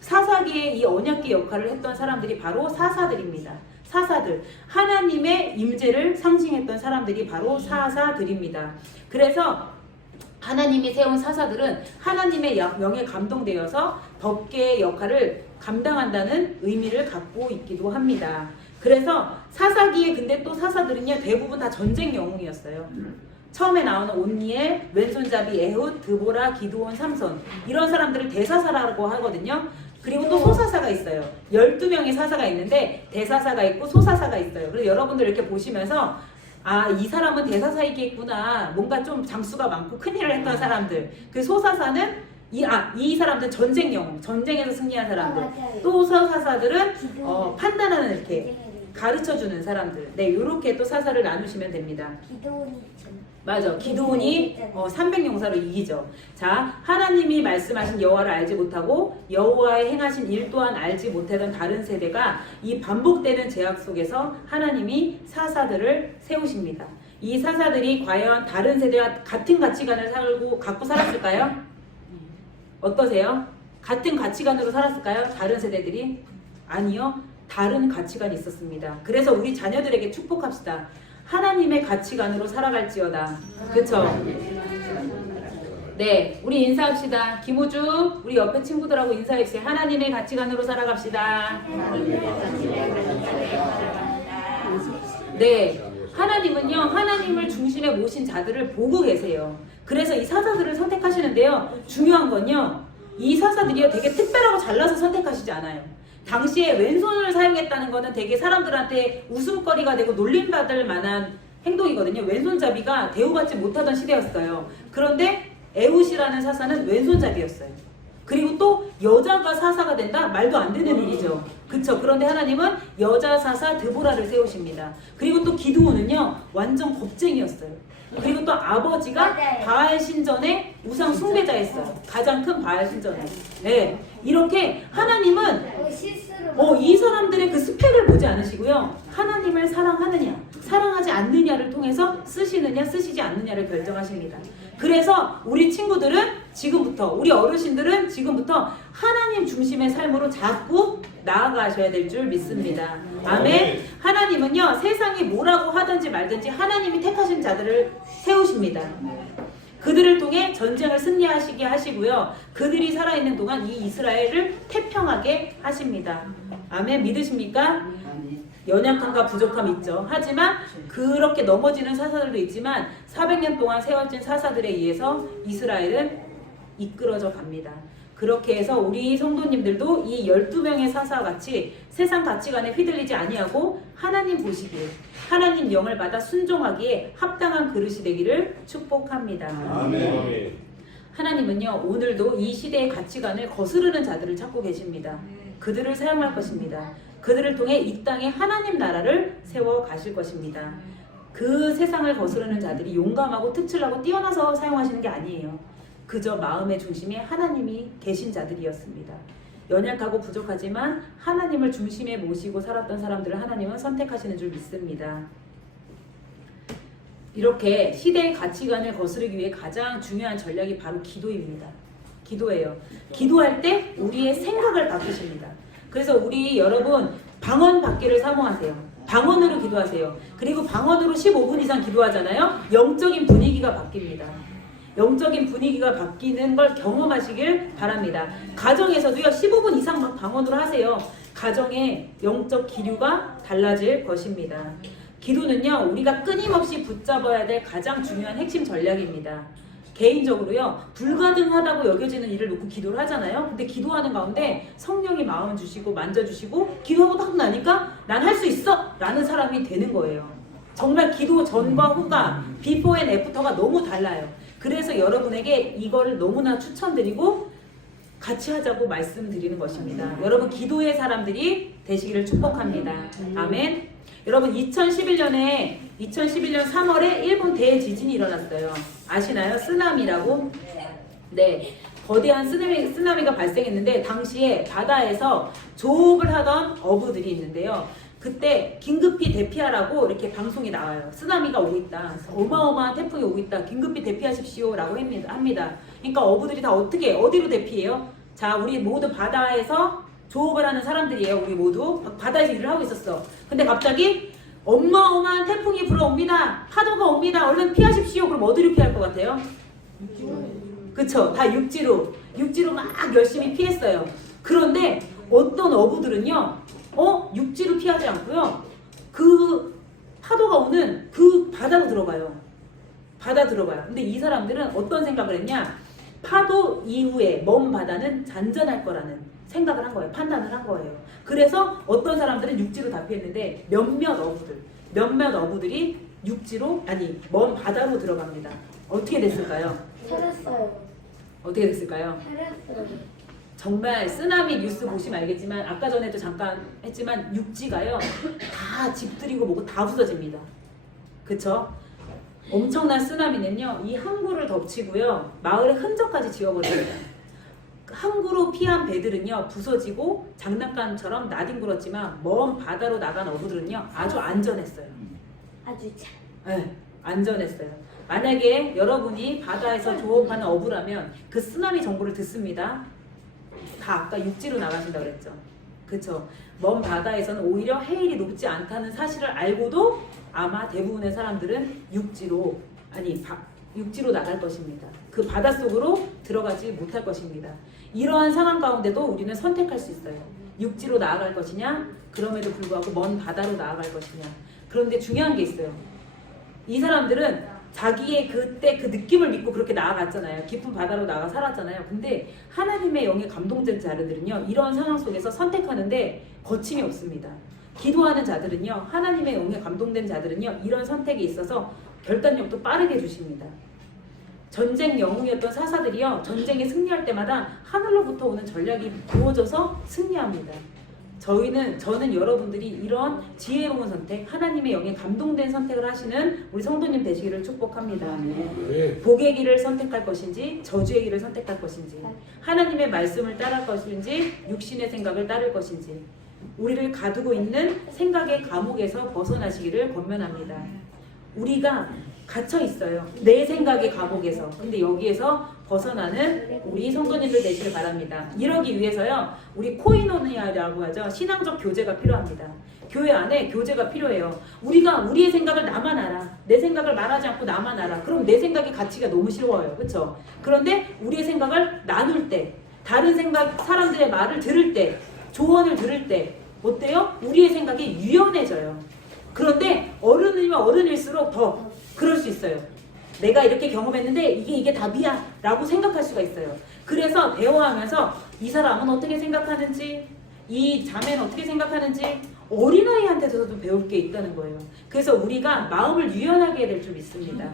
사사기에 이 언약궤 역할을 했던 사람들이 바로 사사들입니다. 사사들. 하나님의 임재를 상징했던 사람들이 바로 사사들입니다. 그래서 하나님이 세운 사사들은 하나님의 영에 감동되어서 법계의 역할을 감당한다는 의미를 갖고 있기도 합니다. 그래서 사사기에 근데 또 사사들은요 대부분 다 전쟁 영웅이었어요. 처음에 나오는 온니엘, 왼손잡이 에훗, 드보라, 기드온, 삼손 이런 사람들을 대사사라고 하거든요. 그리고 또 소사사가 있어요. 12명의 사사가 있는데 대사사가 있고 소사사가 있어요. 그래서 여러분들 이렇게 보시면서 아, 이 사람은 대사사이겠구나. 뭔가 좀 장수가 많고 큰일을 했던 사람들. 그 소사사는 이 사람들은 전쟁 영웅, 전쟁에서 승리한 사람들. 또 소사사들은 판단하는 이렇게 가르쳐주는 사람들. 네, 이렇게 또 사사를 나누시면 됩니다. 맞아. 기드온이 300용사로 이기죠. 자, 하나님이 말씀하신 여호와를 알지 못하고 여호와의 행하신 일 또한 알지 못하던 다른 세대가 이 반복되는 제약 속에서 하나님이 사사들을 세우십니다. 이 사사들이 과연 다른 세대와 같은 가치관을 갖고 살았을까요? 어떠세요? 같은 가치관으로 살았을까요? 다른 세대들이? 아니요. 다른 가치관이 있었습니다. 그래서 우리 자녀들에게 축복합시다. 하나님의 가치관으로 살아갈지어다. 그쵸? 네, 우리 인사합시다. 김우주, 우리 옆에 친구들하고 인사해주세요. 하나님의 가치관으로 살아갑시다. 네, 하나님은요, 하나님을 중심에 모신 자들을 보고 계세요. 그래서 이 사사들을 선택하시는데요. 중요한 건요, 이 사사들이요, 되게 특별하고 잘나서 선택하시지 않아요. 당시에 왼손을 사용했다는 거는 되게 사람들한테 웃음거리가 되고 놀림받을 만한 행동이거든요. 왼손잡이가 대우받지 못하던 시대였어요. 그런데 에훗이라는 사사는 왼손잡이였어요. 그리고 또 여자가 사사가 된다? 말도 안 되는 일이죠. 그쵸? 그런데 하나님은 여자 사사 드보라를 세우십니다. 그리고 또 기드온은요 완전 겁쟁이였어요. 그리고 또 아버지가 바알 신전의 우상 숭배자였어요. 가장 큰 바알 신전에. 네, 이렇게 하나님은 이 사람들의 그 스펙을 보지 않으시고요. 하나님을 사랑하느냐, 사랑하지 않느냐를 통해서 쓰시느냐, 쓰시지 않느냐를 결정하십니다. 그래서 우리 친구들은 지금부터, 우리 어르신들은 지금부터 하나님 중심의 삶으로 자꾸 나아가셔야 될 줄 믿습니다. 아멘. 하나님은요, 세상이 뭐라고 하든지 말든지 하나님이 택하신 자들을 세우십니다. 그들을 통해 전쟁을 승리하시게 하시고요. 그들이 살아있는 동안 이 이스라엘을 태평하게 하십니다. 아멘. 믿으십니까? 연약함과 부족함이 있죠. 하지만 그렇게 넘어지는 사사들도 있지만 400년 동안 세워진 사사들에 의해서 이스라엘은 이끌어져 갑니다. 그렇게 해서 우리 성도님들도 이 12명의 사사와 같이 세상 가치관에 휘둘리지 아니하고 하나님 보시기에 하나님 영을 받아 순종하기에 합당한 그릇이 되기를 축복합니다. 아멘. 하나님은요 오늘도 이 시대의 가치관을 거스르는 자들을 찾고 계십니다. 그들을 사용할 것입니다. 그들을 통해 이 땅에 하나님 나라를 세워 가실 것입니다. 그 세상을 거스르는 자들이 용감하고 특출나고 뛰어나서 사용하시는 게 아니에요. 그저 마음의 중심에 하나님이 계신 자들이었습니다. 연약하고 부족하지만 하나님을 중심에 모시고 살았던 사람들을 하나님은 선택하시는 줄 믿습니다. 이렇게 시대의 가치관을 거스르기 위해 가장 중요한 전략이 바로 기도입니다. 기도예요. 기도할 때 우리의 생각을 바꾸십니다. 그래서 우리 여러분 방언 받기를 사모하세요. 방언으로 기도하세요. 그리고 방언으로 15분 이상 기도하잖아요. 영적인 분위기가 바뀝니다. 영적인 분위기가 바뀌는 걸 경험하시길 바랍니다. 가정에서도요 15분 이상 막 방언으로 하세요. 가정의 영적 기류가 달라질 것입니다. 기도는요 우리가 끊임없이 붙잡아야 될 가장 중요한 핵심 전략입니다. 개인적으로요 불가능하다고 여겨지는 일을 놓고 기도를 하잖아요. 근데 기도하는 가운데 성령이 마음 주시고 만져주시고 기도하고 딱 나니까 난 할 수 있어! 라는 사람이 되는 거예요. 정말 기도 전과 후가 비포 앤 애프터가 너무 달라요. 그래서 여러분에게 이거를 너무나 추천드리고 같이 하자고 말씀드리는 것입니다. 여러분 기도의 사람들이 되시기를 축복합니다. 아멘. 여러분 2011년 3월에 일본 대지진이 일어났어요. 아시나요? 쓰나미라고? 네. 거대한 쓰나미가 발생했는데 당시에 바다에서 조업을 하던 어부들이 있는데요. 그때 긴급히 대피하라고 이렇게 방송이 나와요. 쓰나미가 오고 있다. 어마어마한 태풍이 오고 있다. 긴급히 대피하십시오. 라고 합니다. 그러니까 어부들이 다 어디로 대피해요? 자, 우리 모두 바다에서 조업을 하는 사람들이에요. 우리 모두. 바다에서 일을 하고 있었어. 근데 갑자기 어마어마한 태풍이 불어옵니다. 파도가 옵니다. 얼른 피하십시오. 그럼 어디로 피할 것 같아요? 그쵸? 다 육지로 막 열심히 피했어요. 그런데 어떤 어부들은요. 육지로 피하지 않고요. 그 파도가 오는 그 바다로 들어가요. 근데 이 사람들은 어떤 생각을 했냐? 파도 이후에 먼 바다는 잔잔할 거라는 생각을 한 거예요. 판단을 한 거예요. 그래서 어떤 사람들은 육지로 다 피했는데 몇몇 어부들이 먼 바다로 들어갑니다. 어떻게 됐을까요? 살았어요. 어떻게 됐을까요? 살았어요. 정말 쓰나미 뉴스 보시면 알겠지만 아까 전에도 잠깐 했지만 육지가요 다 집들이고 뭐고 다 부서집니다. 그쵸? 엄청난 쓰나미는요 이 항구를 덮치고요 마을의 흔적까지 지워버립니다. 항구로 피한 배들은요 부서지고 장난감처럼 나뒹굴었지만 먼 바다로 나간 어부들은요 아주 안전했어요. 아주 잘. 네, 안전했어요. 만약에 여러분이 바다에서 조업하는 어부라면 그 쓰나미 정보를 듣습니다. 다 아까 육지로 나가신다고 그랬죠. 그쵸? 먼 바다에서는 오히려 해일이 높지 않다는 사실을 알고도 아마 대부분의 사람들은 육지로 나갈 것입니다. 그 바닷속으로 들어가지 못할 것입니다. 이러한 상황 가운데도 우리는 선택할 수 있어요. 육지로 나아갈 것이냐, 그럼에도 불구하고 먼 바다로 나아갈 것이냐. 그런데 중요한 게 있어요. 이 사람들은 자기의 그때 그 느낌을 믿고 그렇게 나아갔잖아요. 깊은 바다로 나가 살았잖아요. 근데 하나님의 영에 감동된 자들은요, 이런 상황 속에서 선택하는데 거침이 없습니다. 기도하는 자들은요, 하나님의 영에 감동된 자들은요, 이런 선택에 있어서 결단력도 빠르게 주십니다. 전쟁 영웅이었던 사사들이요, 전쟁에 승리할 때마다 하늘로부터 오는 전략이 부어져서 승리합니다. 저는 여러분들이 이런 지혜로운 선택, 하나님의 영에 감동된 선택을 하시는 우리 성도님 되시기를 축복합니다. 복의 길을 선택할 것인지 저주의 길을 선택할 것인지, 하나님의 말씀을 따를 것인지 육신의 생각을 따를 것인지, 우리를 가두고 있는 생각의 감옥에서 벗어나시기를 권면합니다. 우리가 갇혀 있어요. 내 생각의 감옥에서. 근데 여기에서 벗어나는 우리 성도님들 되시길 바랍니다. 이러기 위해서요, 우리 코이노니아라고 하죠. 신앙적 교제가 필요합니다. 교회 안에 교제가 필요해요. 우리가 우리의 생각을 나만 알아. 내 생각을 말하지 않고 나만 알아. 그럼 내 생각의 가치가 너무 싫어요. 그렇죠? 그런데 우리의 생각을 나눌 때, 다른 사람들의 말을 들을 때, 조언을 들을 때, 어때요? 우리의 생각이 유연해져요. 그런데 어른이면 어른일수록 더 그럴 수 있어요. 내가 이렇게 경험했는데 이게 답이야 라고 생각할 수가 있어요. 그래서 대화하면서 이 사람은 어떻게 생각하는지, 이 자매는 어떻게 생각하는지 어린아이한테서도 배울 게 있다는 거예요. 그래서 우리가 마음을 유연하게 해야 될 줄 믿습니다.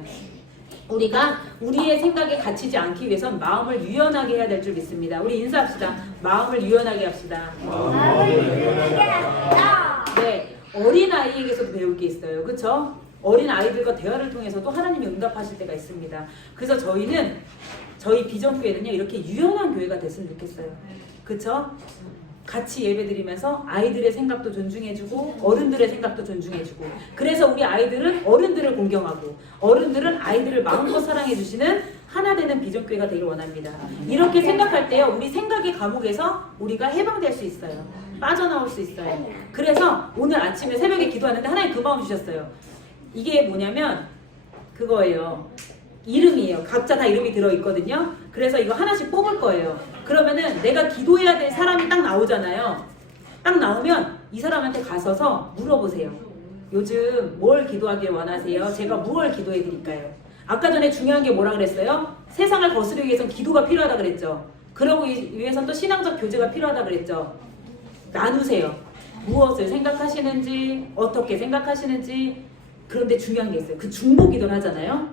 우리가 우리의 생각에 갇히지 않기 위해선 마음을 유연하게 해야 될 줄 믿습니다. 우리 인사합시다. 마음을 유연하게 합시다. 네, 어린아이에게서도 배울 게 있어요. 그렇죠? 어린아이들과 대화를 통해서도 하나님이 응답하실 때가 있습니다. 그래서 저희 비전교회는요, 이렇게 유연한 교회가 됐으면 좋겠어요. 그렇죠? 같이 예배드리면서 아이들의 생각도 존중해주고 어른들의 생각도 존중해주고, 그래서 우리 아이들은 어른들을 공경하고 어른들은 아이들을 마음껏 사랑해주시는 하나 되는 비전교회가 되길 원합니다. 이렇게 생각할 때요, 우리 생각의 감옥에서 우리가 해방될 수 있어요. 빠져나올 수 있어요. 그래서 오늘 아침에 새벽에 기도하는데 하나님 그 마음 주셨어요. 이게 뭐냐면 그거예요. 이름이에요. 각자 다 이름이 들어있거든요. 그래서 이거 하나씩 뽑을 거예요. 그러면은 내가 기도해야 될 사람이 딱 나오잖아요. 딱 나오면 이 사람한테 가서서 물어보세요. 요즘 뭘 기도하길 원하세요? 제가 무엇을 기도해 드릴까요? 아까 전에 중요한 게 뭐라 그랬어요? 세상을 거스르기 위해서는 기도가 필요하다 그랬죠. 그러기 위해서는 또 신앙적 교제가 필요하다 그랬죠. 나누세요. 무엇을 생각하시는지, 어떻게 생각하시는지. 그런데 중요한 게 있어요. 그 중보 기도를 하잖아요.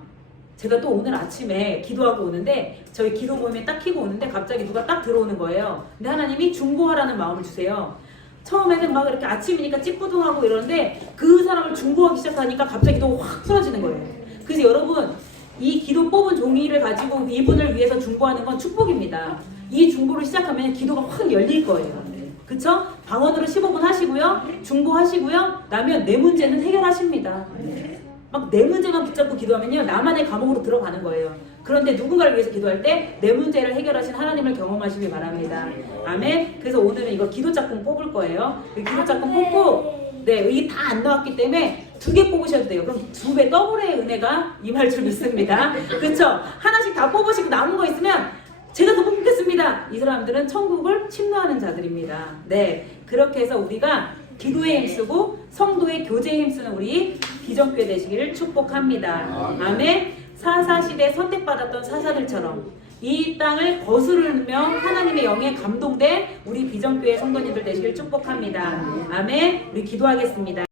제가 또 오늘 아침에 기도하고 오는데 저희 기도 모임에 딱 키고 오는데 갑자기 누가 딱 들어오는 거예요. 근데 하나님이 중보하라는 마음을 주세요. 처음에는 막 이렇게 아침이니까 찌뿌둥하고 이러는데 그 사람을 중보하기 시작하니까 갑자기 또 확 풀어지는 거예요. 그래서 여러분, 이 기도 뽑은 종이를 가지고 이분을 위해서 중보하는 건 축복입니다. 이 중보를 시작하면 기도가 확 열릴 거예요. 그쵸? 방언으로 15분 하시고요. 중보하시고요. 나면 내 문제는 해결하십니다. 막 내 문제만 붙잡고 기도하면요, 나만의 감옥으로 들어가는 거예요. 그런데 누군가를 위해서 기도할 때 내 문제를 해결하신 하나님을 경험하시길 바랍니다. 아멘. 그래서 오늘은 이거 기도 짝꿍 뽑을 거예요. 기도 짝꿍 뽑고, 네, 이게 다 안 나왔기 때문에 2개 뽑으셔도 돼요. 그럼 2배 더블의 은혜가 임할 줄 믿습니다. 그쵸? 하나씩 다 뽑으시고 남은 거 있으면 제가 더 뽑겠습니다. 이 사람들은 천국을 침노하는 자들입니다. 네, 그렇게 해서 우리가 기도에 힘쓰고 성도의 교제에 힘쓰는 우리 비전교회 되시기를 축복합니다. 아멘. 사사시대 선택받았던 사사들처럼 이 땅을 거스르며 하나님의 영에 감동된 우리 비전교회 성도님들 되시기를 축복합니다. 아멘. 우리 기도하겠습니다.